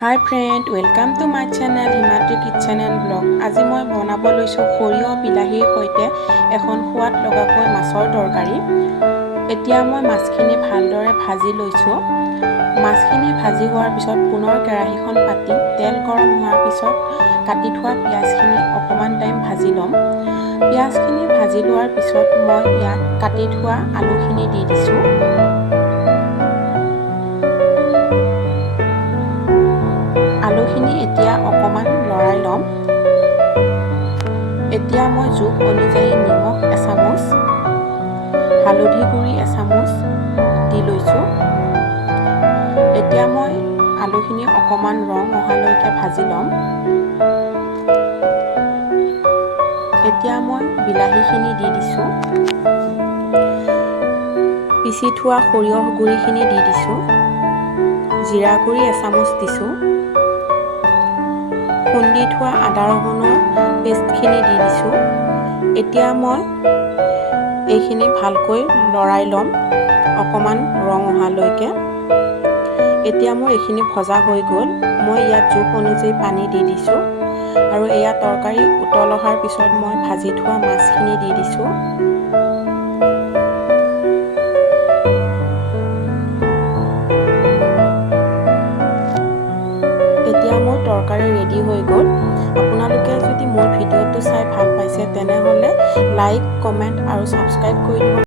High friend, welcome to my channel Himadri kitchen and blog. আজি মই বনাব লৈছোঁ সৰিয়হ বিলাহীৰ সৈতে এখন সোৱাদ লগাকৈ মাছৰ তৰকাৰী। এতিয়া মই মাছখিনি ভালদৰে ভাজি লৈছোঁ। মাছখিনি ভাজি হোৱাৰ পিছত পুনৰ কেৰাহীখন পাতি তেল গৰম হোৱাৰ পিছত কাটি থোৱা পিঁয়াজখিনি অকণমান টাইম ভাজি ল'ম। পিঁয়াজখিনি ভাজি লোৱাৰ পিছত মই ইয়াত কাটি থোৱা আলুখিনি দি দিছোঁ। আলুখিনি এতিয়া অকণমান লৰাই ল'ম। এতিয়া মই জোখ অনুযায়ী নিমখ এচামুচ, হালধি গুড়ি এচামুচ দি লৈছোঁ। এতিয়া মই আলুখিনি অকণমান ৰং অহালৈকে ভাজি ল'ম। এতিয়া মই বিলাহীখিনি দি দিছোঁ। পিচি থোৱা সৰিয়হ গুড়িখিনি দি দিছোঁ। জিৰা গুড়ি এচামুচ দিছোঁ। খুন্দি থোৱা আদা ৰহুনৰ পেষ্টখিনি দি দিছোঁ। এতিয়া মই এইখিনি ভালকৈ লৰাই ল'ম অকণমান ৰং অহালৈকে। এতিয়া মোৰ এইখিনি ভজা হৈ গ'ল। মই ইয়াত জোখ অনুযায়ী পানী দি দিছোঁ আৰু এয়া তৰকাৰী উতল অহাৰ পিছত মই ভাজি থোৱা মাছখিনি দি দিছোঁ। এতিয়া মোৰ তৰকাৰী ৰেডি হৈ গ'ল। আপোনালোকে যদি মোৰ ভিডিঅ'টো চাই ভাল পাইছে তেনেহ'লে লাইক, কমেণ্ট আৰু ছাবস্ক্ৰাইব কৰি দিব।